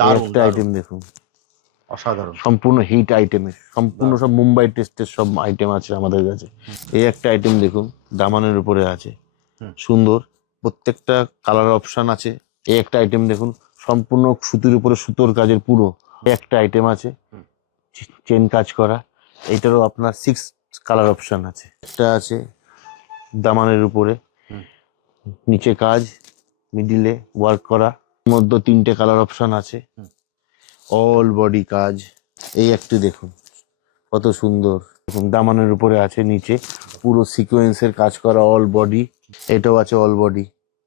দারুণ একটা আইটেম দেখুন, অসাধারণ। সম্পূর্ণ হিট আইটেমের, সম্পূর্ণ সব মুম্বাই টেস্টের সব আইটেম আছে আমাদের কাছে। এই একটা আইটেম দেখুন, দামানের উপরে আছে, সুন্দর, প্রত্যেকটা কালার অপশন আছে। এই একটা আইটেম দেখুন, সম্পূর্ণ সুতির উপরে সুতোর কাজের পুরো। একটা আইটেম আছে চেন কাজ করা, এইটারও আপনার 6 কালার অপশন আছে। একটা আছে দামানের উপরে, নিচে কাজ, মিডিলে ওয়ার্ক করা, মধ্যে 3টে কালার অপশন আছে, অল বডি কাজ। এই একটি দেখুন কত সুন্দর, দেখুন দামানের উপরে আছে, নিচে পুরো সিকোয়েন্সের কাজ করা, অল বডি। এটাও আছে অল বডি,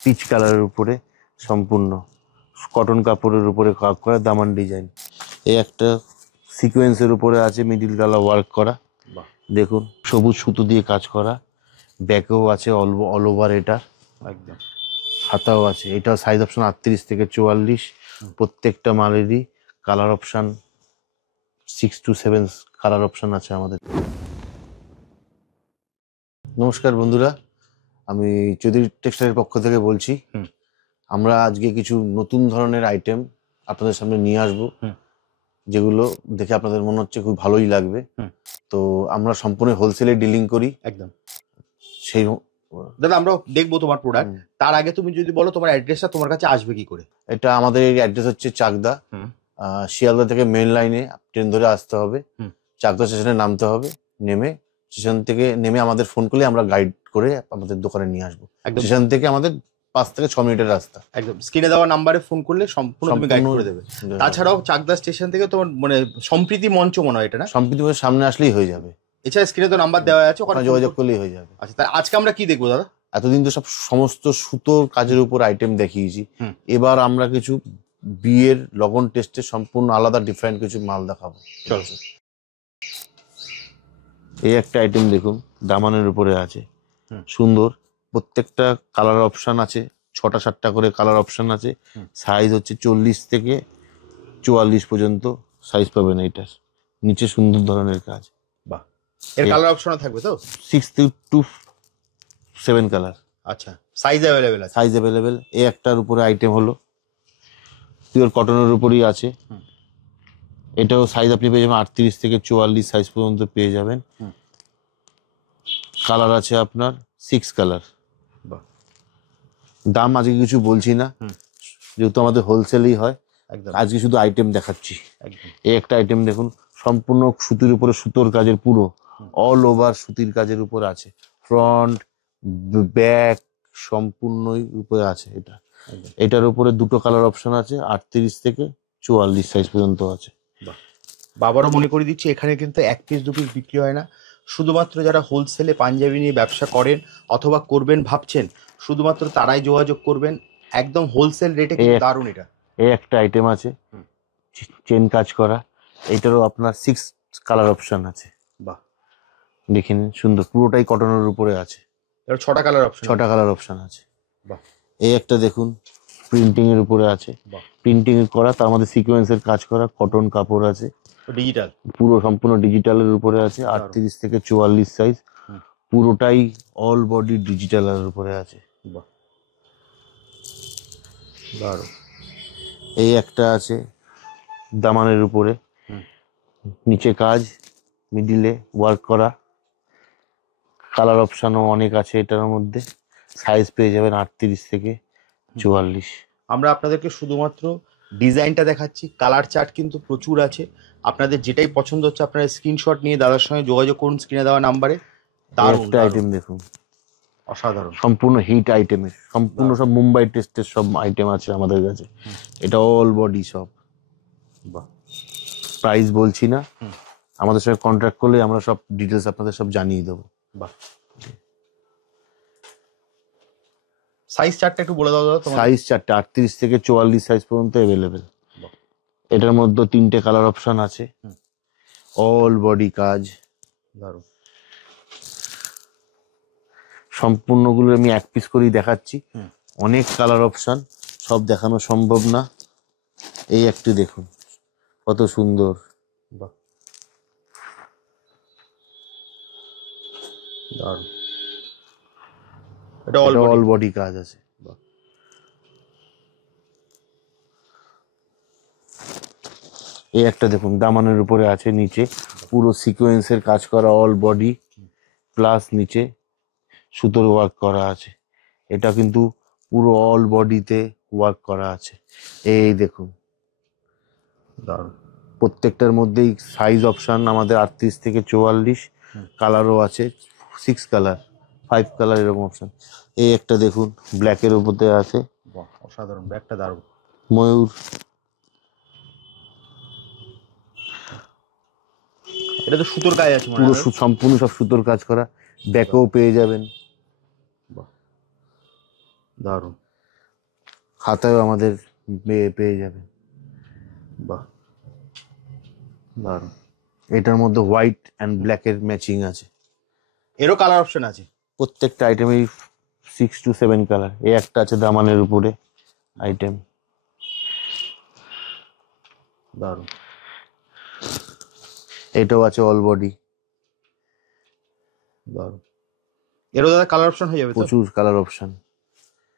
পিচ কালারের উপরে, সম্পূর্ণ কটন কাপড়ের উপরে কাজ করা দামান ডিজাইন। এই একটা সিকোয়েন্সের উপরে আছে, মিডিল কালার ওয়ার্ক করা, দেখুন সবুজ সুতো দিয়ে কাজ করা, ব্যাকেও আছে অল ওভার, এটা একদম হাতাও আছে। এটা সাইজ অপশন 38 থেকে 44, প্রত্যেকটা মালেরই colour option 6 to 7 colour option আছে আমাদের। নমস্কার বন্ধুরা, আমি চৌধুরী টেক্সটাইলের পক্ষ থেকে বলছি। আমরা আজকে কিছু নতুন ধরনের আইটেম আপনাদের সামনে নিয়ে আসব, যেগুলো দেখে আপনাদের মনে হচ্ছে খুব ভালোই লাগবে। তো আমরা সম্পূর্ণ হোলসেলে ডিলিং করি একদম। সেই দাদা আমরা দেখবো তোমার প্রোডাক্ট, তার আগে তুমি যদি বলো তোমার অ্যাড্রেসটা তোমার কাছে আসবে কি করে? এটা আমাদের অ্যাড্রেস হচ্ছে চাকদা, শিয়ালদা থেকে মেন লাইনে ট্রেন ধরে আসতে হবে, চাকদা স্টেশনে নামতে হবে, নেমে স্টেশন থেকে নেমে আমাদের ফোন করলে আমরা গাইড করে আমাদের দোকানে নিয়ে আসবো। স্টেশন থেকে আমাদের 5 থেকে 6 মিনিটের রাস্তা। একদম স্ক্রিনে দেওয়া নাম্বারে ফোন করলে সম্পূর্ণ তুমি গাইড করে দেবে। তাছাড়াও চাকদা স্টেশন থেকে তোমার মানে সম্প্রীতি মঞ্চ মনে হয় এটা না? সম্প্রীতি মঞ্চের সামনে আসলেই হয়ে যাবে। এছাড়া স্ক্রিনে তো নাম্বার দেওয়া আছে, ওখানে যোগাযোগ করলেই হয়ে যাবে। আচ্ছা, তাহলে আজকে আমরা কি দেখবো দাদা? এতদিন তো সব সমস্ত সুতোর কাজের উপর আইটেম দেখিয়েছি, এবার আমরা কিছু বিয়ের লগন টেস্টের সম্পূর্ণ আলাদা ডিফারেন্ট কিছু মাল দেখাবো। চলো। এই একটা আইটেম দেখুন, দামানের উপরে আছে, সুন্দর, প্রত্যেকটা কালার অপশন আছে, 6টা 7টা করে কালার অপশন আছে। সাইজ হচ্ছে 40 থেকে 44 পর্যন্ত সাইজ পাবেন এইটার। নিচে সুন্দর ধরনের কাজ। বাহ, এর কালার অপশন থাকবে তো? 6 to 7 কালার। আচ্ছা, সাইজ অ্যাভেলেবেল আছে? Size available. এই একটার উপরে আইটেম হলো পিওর কটনের উপরই আছে, এটাও সাইজ আপনি পেয়ে যাবেন 38 থেকে 44 সাইজ পর্যন্ত পেয়ে যাবেন। কালার আছে আপনার 6 কালার। দাম আজকে কিছু বলছি না, যেহেতু আমাদের হোলসেলই হয়, আজকে শুধু আইটেম দেখাচ্ছি। এই একটা আইটেম দেখুন, সম্পূর্ণ সুতির উপরে সুতোর কাজের পুরো, অল ওভার সুতির কাজের উপর আছে, ফ্রন্ট ব্যাক সম্পূর্ণই উপরে আছে। এটার উপরে 2টো কালার অপশন আছে, 38 থেকে 44 সাইজ পর্যন্ত আছে। বাবারও মনে করে দিচ্ছি, এখানে কিন্তু 1 পিস 2 পিস বিক্রি হয় না, শুধুমাত্র যারা হোলসেলে পাঞ্জাবি নিয়ে ব্যবসা করেন অথবা করবেন ভাবছেন, শুধুমাত্র তারাই যোগাযোগ করবেন, একদম হোলসেল রেটে। কিন্তু দারুণ এটা। এই একটা আইটেম আছে চেন কাজ করা, এটারও আপনার 6 কালার অপশন আছে। বাহ, দেখে নিন, সুন্দর, পুরোটাই কটনের উপরে আছে। 6টা কালার অপশন? 6টা কালার অপশন আছে। বাহ। এই একটা দেখুন, প্রিন্টিং এর উপরে আছে, প্রিন্টিং করা, তার মধ্যে সিকোয়েন্সের কাজ করা, কটন কাপড় আছে, ডিজিটাল, পুরো সম্পূর্ণ ডিজিটালের উপরে আছে, 38 থেকে 44 সাইজ, পুরোটাই অল বডি ডিজিটালের উপরে আছে। বাহ, দারুণ। এই একটা আছে দামানের উপরে, নিচে কাজ, মিডিলে ওয়ার্ক করা, কালার অপশনও অনেক আছে এটার মধ্যে, সাইজ পেয়ে যাবেন 38 থেকে 44। আমরা আপনাদেরকে শুধুমাত্র ডিজাইনটা দেখাচ্ছি, কালার চার্ট কিন্তু প্রচুর আছে। আপনাদের যেটাই পছন্দ হচ্ছে আপনারা স্ক্রিনশট নিয়ে দাদার সঙ্গে যোগাযোগ করুন স্ক্রিনে দেওয়া নাম্বারে। দারুণ আইটেম দেখুন, অসাধারণ, সম্পূর্ণ হিট আইটেমের, সম্পূর্ণ সব মুম্বাই টেস্টের সব আইটেম আছে আমাদের কাছে। এটা অল বডি সব। বাহ, প্রাইস বলছি না, আমাদের সাথে কন্ট্যাক্ট করলে আমরা সব ডিটেলস আপনাদের সব জানিয়ে দেবো। বাহ, সাইজ চার্টটা একটু বলে দাও দাদা। সাইজ চার্টটা 38 থেকে 44 সাইজ পর্যন্ত অ্যাভেলেবেল। এটার মধ্যে 3টে কালার অপশন আছে, অল বডি কাজ। দারুণ। সম্পূর্ণগুলো আমি 1 পিস করেই দেখাচ্ছি, অনেক কালার অপশন, সব দেখানো সম্ভব না। এই একটু দেখুন কত সুন্দর। বাহ, দারুণ। এটা অল বডি কাজ আছে। এই একটা দেখুন দামানের উপরে আছে, নিচে পুরো সিকোয়েন্সের কাজ করা, অল বডি প্লাস নিচে সুতোর ওয়ার্ক করা আছে। এটা কিন্তু পুরো অল বডিতে ওয়ার্ক করা আছে। এই দেখুন দারুণ। প্রত্যেকটার মধ্যেই সাইজ অপশন আমাদের 38 থেকে 44, কালারও আছে 6 কালার 5 কালার এরকম অপশন। এই একটা দেখুন ব্ল্যাকের উপরে আছে, বাহ, অসাধারণ, ব্যাগটা দারুণ। ময়ূর। এটা তো সুতোর কাজ আছে মনে পুরো হয়। সম্পূর্ণ সব সুতোর কাজ করা, ব্যাকেও পেয়ে যাবেন, বাহ, দারুণ। হাতায়ও আমাদের পেয়ে যাবেন। বাহ, দারুণ। এটার মধ্যে হোয়াইট অ্যান্ড ব্ল্যাকের ম্যাচিং আছে। এরও কালার অপশন আছে। প্রত্যেকটা আইটেমেই 6 to 7 কালার। এই একটা আছে দামানের উপরে আইটেম, দারুণ। এটাও আছে অল বডি, দারুণ। এরও দাদা কালার অপশন হয়ে যাবে তো? প্রচুর কালার অপশন।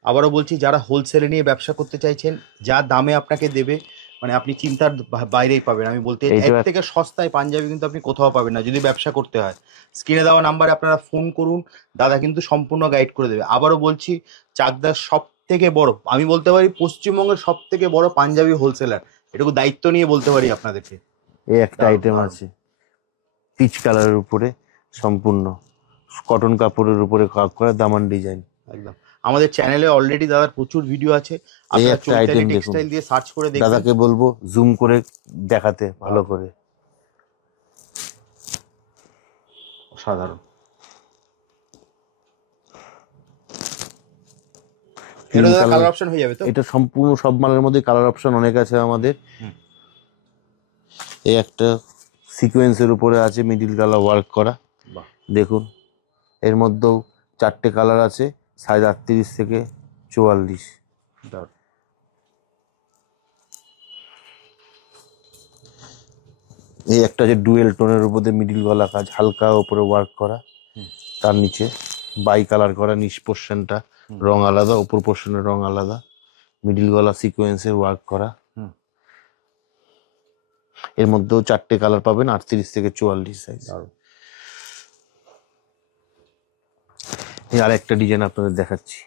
আবারও বলছি, যারা হোলসেলে নিয়ে ব্যবসা করতে চাইছেন, যা দামে আপনাকে দেবে মানে আপনি চিন্তার বাইরেই পাবেন। আমি বলতে এর এইটা থেকে সস্তায় পাঞ্জাবি কিন্তু আপনি কোথাও পাবেন না যদি ব্যবসা করতে হয়। স্ক্রিনে দেওয়া নাম্বারে আপনারা ফোন করুন, দাদা কিন্তু সম্পূর্ণ গাইড করে দেবে। আবারও বলছি, চাকদার সব থেকে বড়, আমি বলতে পারি পশ্চিমবঙ্গের সব থেকে বড় পাঞ্জাবি হোলসেলার, এটুকু দায়িত্ব নিয়ে বলতে পারি আপনাদেরকে। এই একটা দারুণ, আইটেম দারুণ। আছে পিচ কালারের উপরে, সম্পূর্ণ কটন কাপড়ের উপরে কাজ করা দামান ডিজাইন। একদম। আমাদের চ্যানেলে অলরেডি দাদার প্রচুর ভিডিও আছে, এই আপনারা একটা চৈতালি আইটেম দেখুন, টেক্সটাইল দিয়ে সার্চ করে দেখবেন। দাদাকে বলবো জুম করে দেখাতে ভালো করে। অসাধারণ। Cream এটা দাদা colour- কালার অপশন হয়ে যাবে তো? এটা সম্পূর্ণ সব মালের মধ্যে কালার অপশন অনেক আছে আমাদের। এই একটা সিকোয়েন্সের উপরে আছে মিডিল কালার ওয়ার্ক করা, বাহ, দেখুন। এর মধ্যেও 4টে কালার আছে, সাইজ 38 থেকে 44। দারুণ। এই একটা যে ডুয়েল টোনের উপরে মিডিল গলা কাজ, হালকা উপরে ওয়ার্ক করা, তার নিচে বাই কালার করা, নিচ পোর্শনটা রং আলাদা, উপর পোর্শনের রং আলাদা, মিডিল গলা সিকোয়েন্সের ওয়ার্ক করা। এর মধ্যেও 4টে কালার পাবেন, 38 থেকে 44 সাইজ। দারুণ। এই আরেকটা ডিজাইন আপনাদের দেখাচ্ছি।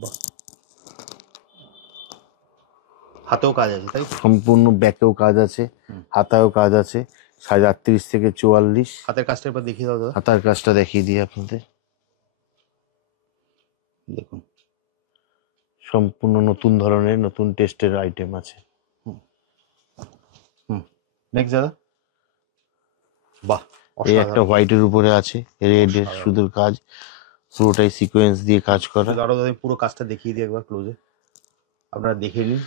বাহ, হাতেও কাজ আছে তাই তো? সম্পূর্ণ ব্যাকেও কাজ আছে, হাতায়ও কাজ আছে, সাইজ 38 থেকে 44। হাতের কাজটা একবার দেখিয়ে দাও দাদা। হাতার কাজটা দেখিয়ে দিই আপনাদের, দেখুন সম্পূর্ণ নতুন ধরনের নতুন টেস্টের আইটেম আছে। নেক্সট দাদা। বাহ, এই একটা অসাধারণ। হোয়াইটের উপরে আছে, রেড এর অসাধারণ। সুদূর কাজ, পুরোটাই সিকোয়েন্স দিয়ে কাজ করা। আরো দাদা পুরো কাজটা দেখিয়ে দিই একবার ক্লোজে, আপনারা দেখে নিন।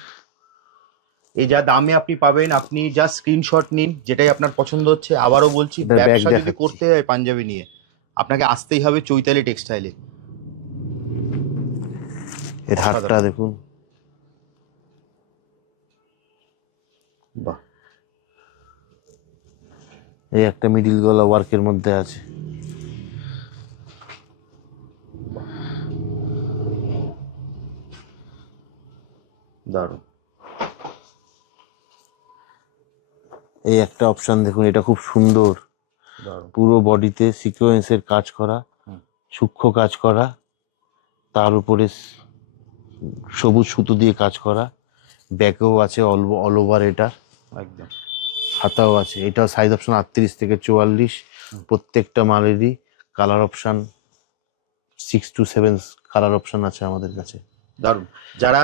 এই যা দামে আপনি পাবেন, আপনি যা স্ক্রিনশট নিন যেটাই আপনার পছন্দ হচ্ছে। আবারও বলছি, এটার bag ব্যবসা যদি দেখাচ্ছি। করতে হয় পাঞ্জাবি নিয়ে, আপনাকে আসতেই হবে চৈতালি টেক্সটাইলে। এর হাতটা অসাধারণ। দেখুন, বাহ, এই একটা মিডিল গলা ওয়ার্কের মধ্যে আছে। দারুণ। এই একটা অপশন দেখুন, এটা খুব সুন্দর, দারুণ। পুরো বডিতে সিকোয়েন্সের কাজ করা, সূক্ষ্ম কাজ করা, তার উপরে সবুজ সুতো দিয়ে কাজ করা, ব্যাকেও আছে অল ওভার, এটা একদম। হাতাও আছে। এটাও সাইজ অপশন 38 থেকে 44। প্রত্যেকটা মালেরই colour option 6 to 7 colour option আছে আমাদের কাছে। দারুণ। যারা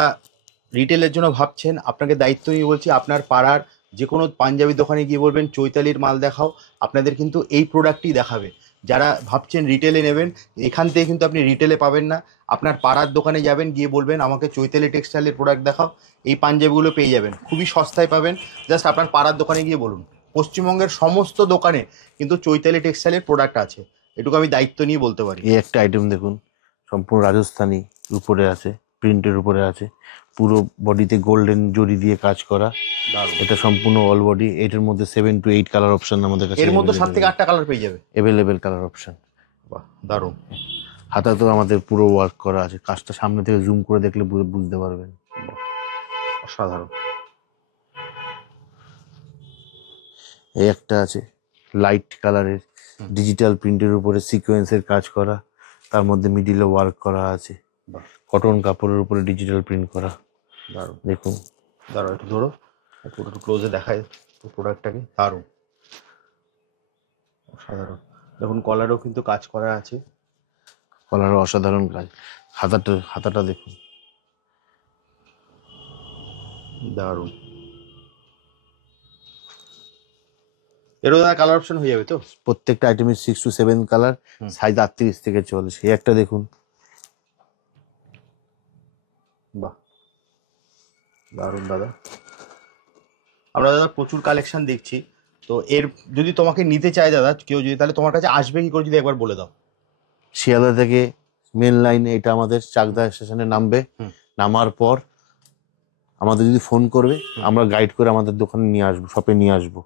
রিটেলের জন্য ভাবছেন, আপনাকে দায়িত্ব নিয়ে বলছি, আপনার পাড়ার যে কোনো পাঞ্জাবি দোকানে গিয়ে বলবেন চৈতালির মাল দেখাও, আপনাদের কিন্তু এই প্রোডাক্টই দেখাবে। যারা ভাবছেন রিটেলে নেবেন, এখান থেকে কিন্তু আপনি রিটেলে পাবেন না। আপনার পাড়ার দোকানে যাবেন, গিয়ে বলবেন আমাকে চৈতালি টেক্সটাইলের প্রোডাক্ট দেখাও, এই পাঞ্জাবিগুলো পেয়ে যাবেন, খুবই সস্তায় পাবেন। জাস্ট আপনার পাড়ার দোকানে গিয়ে বলুন। পশ্চিমবঙ্গের সমস্ত দোকানে কিন্তু চৈতালি টেক্সটাইলের প্রোডাক্ট আছে, এটুকু আমি দায়িত্ব নিয়ে বলতে পারি। এই একটা আইটেম দেখুন, সম্পূর্ণ রাজস্থানি উপরে আছে, প্রিন্টের উপরে আছে, পুরো বডিতে গোল্ডেন জরি দিয়ে কাজ করা। দারুণ। এটা সম্পূর্ণ অল বডি। এটার মধ্যে 7 to 8 কালার অপশন আমাদের কাছে এর মধ্যে 7 থেকে 8টা কালার পেয়ে যাবে। Available colour option. বাহ, দারুণ। হাতা তো আমাদের পুরো ওয়ার্ক করা আছে, কাজটা সামনে থেকে জুম করে দেখলে বুঝতে পারবেন। অসাধারণ। এই একটা আছে লাইট কালারের ডিজিটাল প্রিন্টের উপরে সিকোয়েন্সের কাজ করা, তার মধ্যে মিডিলে ওয়ার্ক করা আছে, বাহ, কটন কাপড়ের উপরে ডিজিটাল প্রিন্ট করা। দারুণ। দেখুন দাঁড়াও একটু ধরো, একটু ক্লোজে দেখায় প্রোডাক্টটাকে। দারুণ, সাধারণ। দেখুন কলারও কিন্তু কাজ করা আছে। কলারও অসাধারণ কাজ। হাতাটা দেখুন, দারুণ। এরও দাদা কালার অপশন হয়ে যাবে তো? প্রত্যেকটা আইটেমের 6 to 7 কালার, সাইজ 38 থেকে 44। এই একটা দেখুন, বাহ, দারুণ দাদা। আমরা দাদা প্রচুর কালেকশন দেখছি, তো এর যদি তোমাকে নিতে চায় দাদা কেউ, যদি তাহলে তোমার কাছে আসবে কি করে যদি একবার বলে দাও। শিয়ালদা থেকে মেন লাইনে, এটা আমাদের চাকদা স্টেশনে নামবে। নামার পর আমাদের যদি ফোন করবে, আমরা গাইড করে আমাদের দোকানে নিয়ে আসবো, শপে নিয়ে আসবো।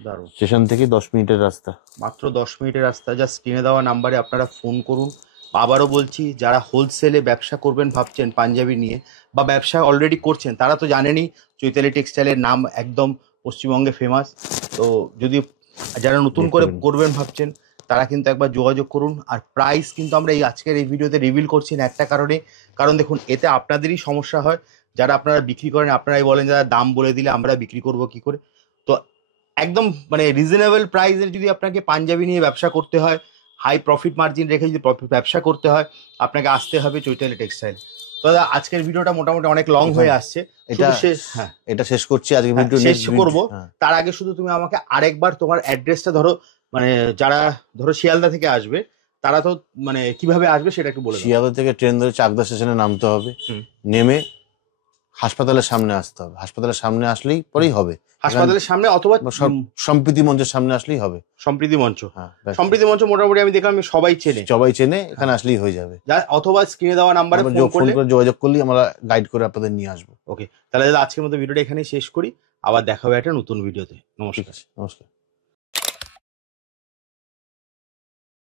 দারুণ। স্টেশন থেকে 10 মিনিটের রাস্তা। মাত্র 10 মিনিটের রাস্তা। যা স্ক্রিনে দেওয়া নাম্বারে আপনারা ফোন করুন। আবারও বলছি, যারা হোলসেলে ব্যবসা করবেন ভাবছেন পাঞ্জাবি নিয়ে, বা ব্যবসা অলরেডি করছেন, তারা তো জানেনই চৈতালি টেক্সটাইলের নাম একদম পশ্চিমবঙ্গে ফেমাস। তো যদি যারা নতুন করে করবেন ভাবছেন, তারা কিন্তু একবার যোগাযোগ করুন। আর প্রাইস কিন্তু আমরা এই আজকের এই ভিডিওতে রিভিল করছি না একটা কারণে, কারণ দেখুন এতে আপনাদেরই সমস্যা হয়। যারা আপনারা বিক্রি করেন, আপনারাই বলেন যারা দাম বলে দিলে আমরা বিক্রি করব কি করে। তো একদম মানে রিজনেবল প্রাইসে যদি আপনাকে পাঞ্জাবি নিয়ে ব্যবসা করতে হয়, হাই প্রফিট মার্জিন রেখে যদি ব্যবসা করতে হয়, আপনাকে আসতে হবে চৈতালি টেক্সটাইল। তো দাদা আজকের ভিডিওটা মোটামুটি অনেক লং হয়ে আসছে, এটা শেষ। হ্যাঁ, এটা শেষ করছি আজকে ভিডিও, শেষ করবো। তার আগে শুধু তুমি আমাকে আরেকবার তোমার অ্যাড্রেসটা ধরো, মানে যারা ধরো শিয়ালদা থেকে আসবে তারা তো মানে কিভাবে আসবে সেটা একটু বলে দাও। শিয়ালদা থেকে ট্রেন ধরে চাকদা স্টেশনে নামতে হবে, নেমে হাসপাতালের সামনে আসতে হবে। হাসপাতালের সামনে আসলেই পরেই হবে, হাসপাতালের সামনে অথবা সম্প্রীতি মঞ্চের সামনে আসলেই হবে। সম্প্রীতি মঞ্চ, হ্যাঁ, সম্প্রীতি মঞ্চ মোটামুটি আমি দেখলাম সবাই চেনে, এখানে আসলেই হয়ে যাবে। অথবা স্ক্রিনে দেওয়া নাম্বারে ফোন করে যোগাযোগ করলেই আমরা গাইড করে আপনাদের নিয়ে আসবো। ওকে, তাহলে আজকের মতো ভিডিওটা এখানেই শেষ করি। আবার দেখা হবে একটা নতুন ভিডিওতে। নমস্কার। নমস্কার।